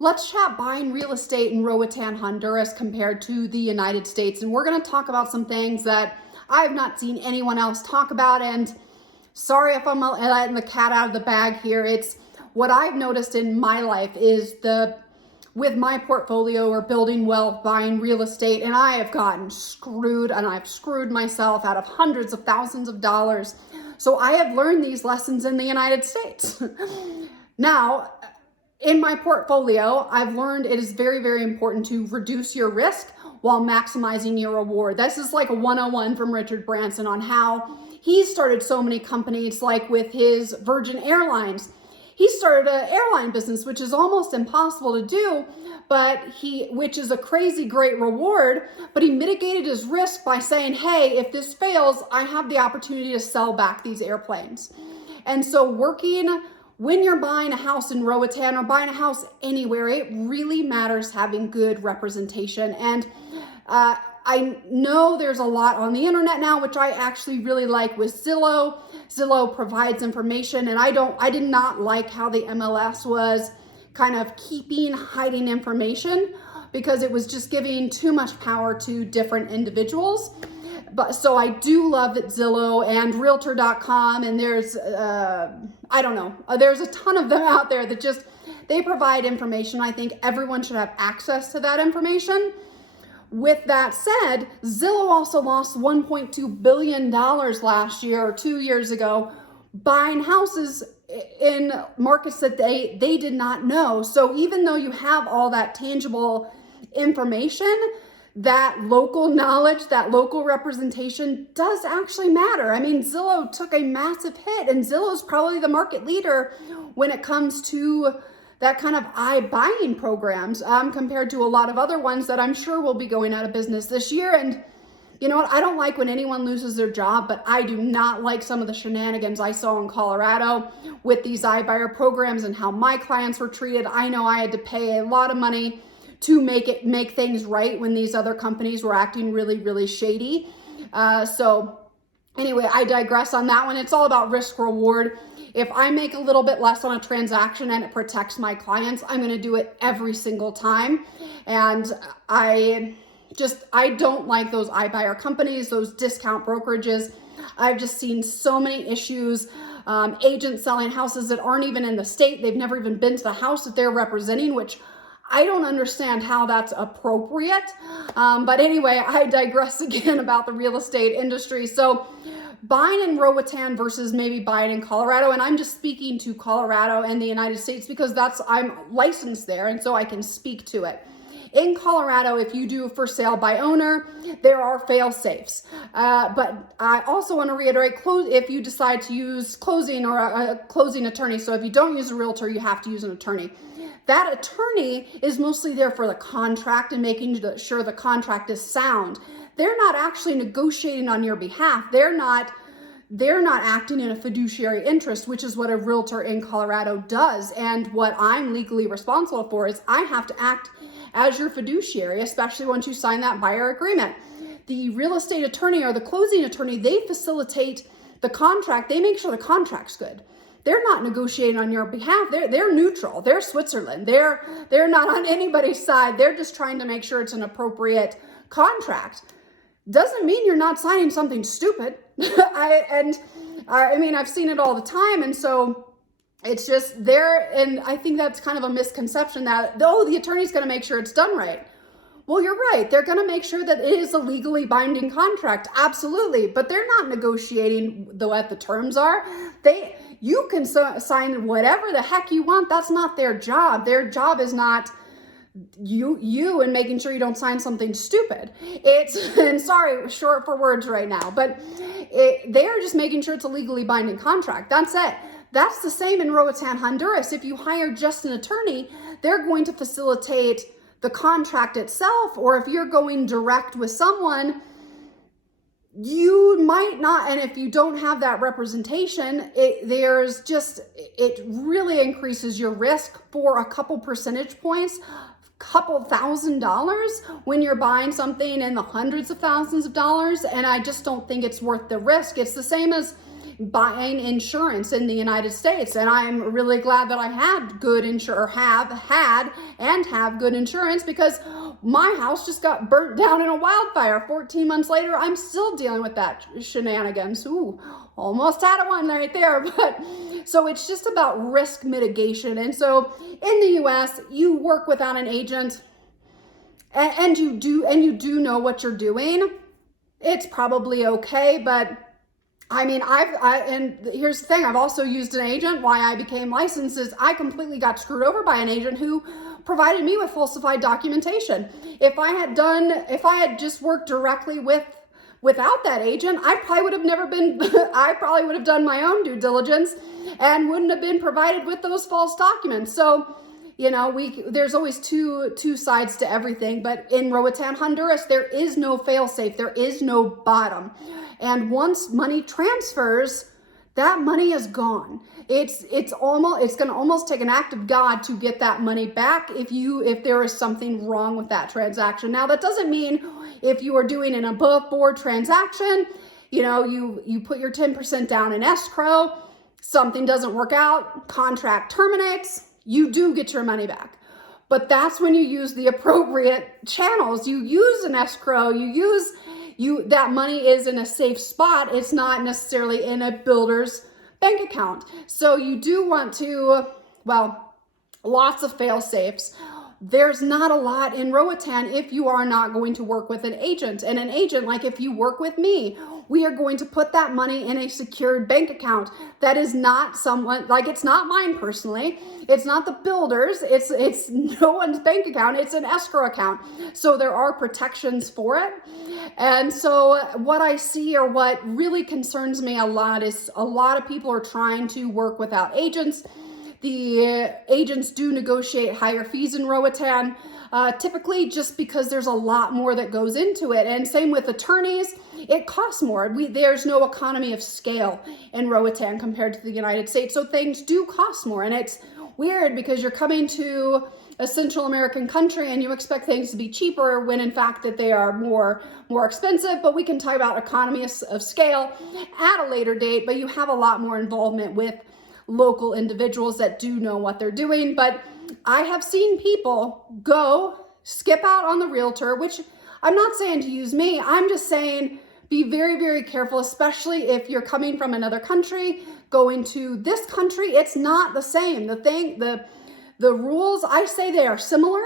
Let's chat buying real estate in Roatan Honduras compared to the United States. And we're going to talk about some things that I have not seen anyone else talk about. And sorry if I'm letting the cat out of the bag here. It's what I've noticed in my life is with my portfolio or building wealth, buying real estate, and I have gotten screwed, and I've screwed myself out of hundreds of thousands of dollars. So I have learned these lessons in the United States. Now, in my portfolio, I've learned it is very, very important to reduce your risk while maximizing your reward. This is like a 101 from Richard Branson on how he started so many companies, like with his Virgin Airlines. He started an airline business, which is almost impossible to do, which is a crazy great reward, but he mitigated his risk by saying, hey, if this fails, I have the opportunity to sell back these airplanes. And so when you're buying a house in Roatan or buying a house anywhere, it really matters having good representation. And I know there's a lot on the internet now, which I actually really like with Zillow. Zillow provides information, and I did not like how the MLS was kind of hiding information, because it was just giving too much power to different individuals. But so I do love that Zillow and Realtor.com, and there's, I don't know, there's a ton of them out there that they provide information. I think everyone should have access to that information. With that said, Zillow also lost $1.2 billion last year or 2 years ago buying houses in markets that they did not know. So even though you have all that tangible information, that local knowledge, that local representation does actually matter. I mean, Zillow took a massive hit, and Zillow is probably the market leader when it comes to that kind of iBuying programs, compared to a lot of other ones that I'm sure will be going out of business this year. And you know what? I don't like when anyone loses their job, but I do not like some of the shenanigans I saw in Colorado with these iBuyer programs and how my clients were treated. I know I had to pay a lot of money to make things right when these other companies were acting really, really shady. So anyway, I digress on that one. It's all about risk reward. If I make a little bit less on a transaction and it protects my clients, I'm going to do it every single time. And I don't like those iBuyer companies, those discount brokerages. I've just seen so many issues. Agents selling houses that aren't even in the state. They've never even been to the house that they're representing, which I don't understand how that's appropriate. But anyway, I digress again about the real estate industry. So buying in Roatan versus maybe buying in Colorado, and I'm just speaking to Colorado and the United States because I'm licensed there, and so I can speak to it. In Colorado, if you do for sale by owner, there are fail safes. But I also want to reiterate, if you decide to use closing or a closing attorney, so if you don't use a realtor, you have to use an attorney. That attorney is mostly there for the contract and making sure the contract is sound. They're not actually negotiating on your behalf. They're not acting in a fiduciary interest, which is what a realtor in Colorado does. And what I'm legally responsible for is I have to act as your fiduciary, especially once you sign that buyer agreement. The real estate attorney or the closing attorney, they facilitate the contract. They make sure the contract's good. They're not negotiating on your behalf. They're neutral. They're Switzerland. They're not on anybody's side. They're just trying to make sure it's an appropriate contract. Doesn't mean you're not signing something stupid. I mean, I've seen it all the time. And so it's just there. And I think that's kind of a misconception that, the attorney's going to make sure it's done right. Well, you're right. They're going to make sure that it is a legally binding contract. Absolutely. But they're not negotiating what the terms are. You can sign whatever the heck you want. That's not their job. Their job is not you and making sure you don't sign something stupid. And sorry, short for words right now, but they are just making sure it's a legally binding contract. That's it. That's the same in Roatan Honduras. If you hire just an attorney, they're going to facilitate the contract itself, or if you're going direct with someone, you might not, and if you don't have that representation, it really increases your risk for a couple percentage points, couple $1,000s when you're buying something in the hundreds of thousands of dollars. And I just don't think it's worth the risk. It's the same as buying insurance in the United States. And I'm really glad that I had good have good insurance, because my house just got burnt down in a wildfire. 14 months later, I'm still dealing with that shenanigans. Ooh, almost had one right there. But so it's just about risk mitigation. And so in the US, you work without an agent, and you do know what you're doing. It's probably okay, but I mean, and here's the thing, I've also used an agent. Why I became licensed is I completely got screwed over by an agent who provided me with falsified documentation. If I had just worked directly without that agent, I probably would have done my own due diligence and wouldn't have been provided with those false documents. So, you know, there's always two sides to everything, but in Roatan Honduras, there is no fail-safe, there is no bottom. And once money transfers, that money is gone. It's going to almost take an act of God to get that money back if there is something wrong with that transaction. Now, that doesn't mean if you are doing an above board transaction, you know, you put your 10% down in escrow, something doesn't work out, contract terminates, you do get your money back. But that's when you use the appropriate channels. You use an escrow, that money is in a safe spot. It's not necessarily in a builder's bank account. So you do want to, well, lots of fail safes. There's not a lot in Roatan if you are not going to work with an agent. And an agent, like if you work with me, we are going to put that money in a secured bank account. That is not it's not mine personally. It's not the builder's. It's no one's bank account. It's an escrow account. So there are protections for it. And so what I see, or what really concerns me a lot, is a lot of people are trying to work without agents. The agents do negotiate higher fees in Roatan, typically just because there's a lot more that goes into it. And same with attorneys, it costs more. There's no economy of scale in Roatan compared to the United States, so things do cost more. And it's weird because you're coming to a Central American country and you expect things to be cheaper when in fact that they are more expensive. But we can talk about economy of scale at a later date, but you have a lot more involvement with local individuals that do know what they're doing. But I have seen people skip out on the Realtor, which I'm not saying to use me. I'm just saying be very, very careful, especially if you're coming from another country, going to this country. It's not the same. The rules, I say they are similar,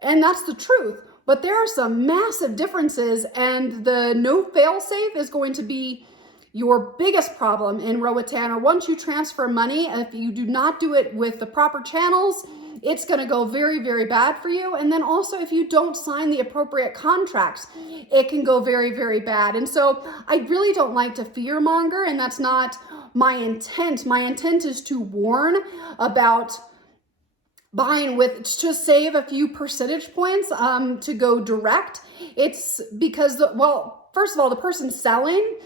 and that's the truth. But there are some massive differences, and the no fail safe is going to be your biggest problem in Roatan. Or once you transfer money, if you do not do it with the proper channels, it's going to go very, very bad for you. And then also, if you don't sign the appropriate contracts, it can go very, very bad. And so I really don't like to fear monger, and that's not my intent. My intent is to warn about buying to save a few percentage points, to go direct. It's because, first of all, the person selling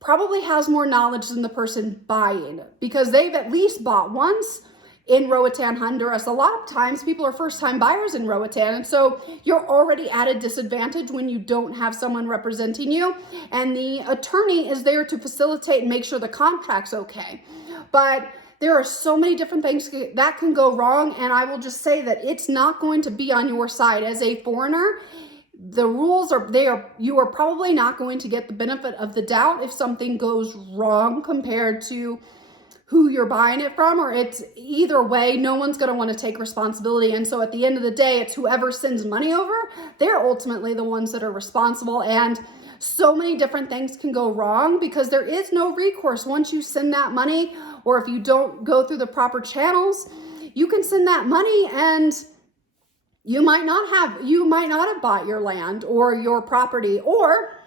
probably has more knowledge than the person buying, because they've at least bought once in Roatan Honduras. A lot of times people are first-time buyers in Roatan, and so you're already at a disadvantage when you don't have someone representing you, and the attorney is there to facilitate and make sure the contract's okay. But there are so many different things that can go wrong, and I will just say that it's not going to be on your side. As a foreigner, the rules are there. You are probably not going to get the benefit of the doubt if something goes wrong compared to who you're buying it from, or it's either way, no one's going to want to take responsibility. And so at the end of the day, it's whoever sends money over, they're ultimately the ones that are responsible. And so many different things can go wrong because there is no recourse. Once you send that money, or if you don't go through the proper channels, you can send that money and you might not have bought your land or your property. Or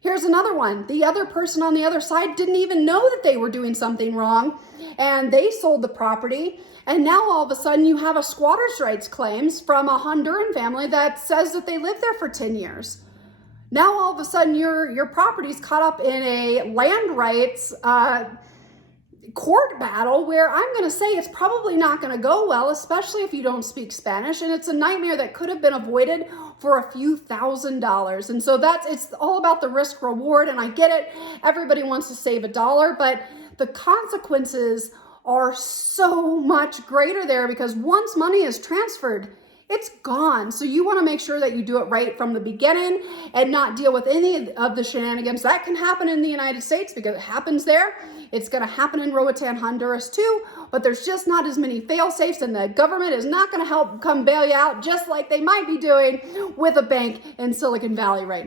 here's another one. The other person on the other side didn't even know that they were doing something wrong, and they sold the property. And now all of a sudden you have a squatter's rights claims from a Honduran family that says that they lived there for 10 years. Now all of a sudden your property's caught up in a land rights court battle where I'm going to say it's probably not going to go well, especially if you don't speak Spanish. And it's a nightmare that could have been avoided for a few $1,000s. And so it's all about the risk reward. And I get it. Everybody wants to save a dollar, but the consequences are so much greater there, because once money is transferred, it's gone. So you want to make sure that you do it right from the beginning and not deal with any of the shenanigans. That can happen in the United States because it happens there. It's going to happen in Roatan, Honduras too, but there's just not as many fail-safes, and the government is not going to help come bail you out just like they might be doing with a bank in Silicon Valley right now.